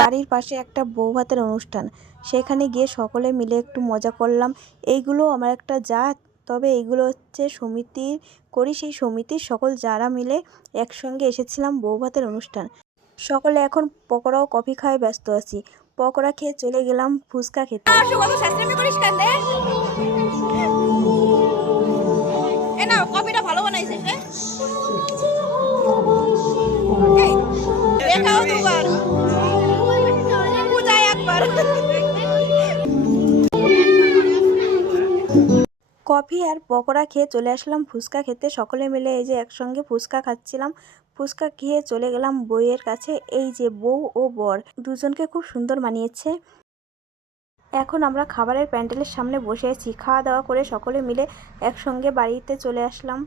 বাড়ির পাশে একটা বউ ভাতের অনুষ্ঠান, সেখানে গিয়ে সকলে মিলে একটু মজা করলাম। এইগুলো আমার একটা জাত, তবে এইগুলো হচ্ছে সমিতির করি, সেই সমিতির সকল যারা মিলে একসঙ্গে এসেছিলাম বউ ভাতের অনুষ্ঠান। সকলে এখন পকোড়া ও কফি খাওয়ায় ব্যস্ত আছি। পকোড়া খেয়ে চলে গেলাম ফুচকা খেতে। কফিটা ভালো বানাইছে কফি আর পকোড়া খেয়ে চলে আসলাম ফুচকা খেতে। সকলে মিলে এই যে একসঙ্গে ফুচকা খাচ্ছিলাম। ফুচকা খেয়ে চলে গেলাম বউয়ের কাছে। এই যে বউ ও বর দুজনকে খুব সুন্দর মানিয়েছে। এখন আমরা খাবারের প্যান্ডেলের সামনে বসে আছি। খাওয়া দাওয়া করে সকলে মিলে একসঙ্গে বাড়িতে চলে আসলাম।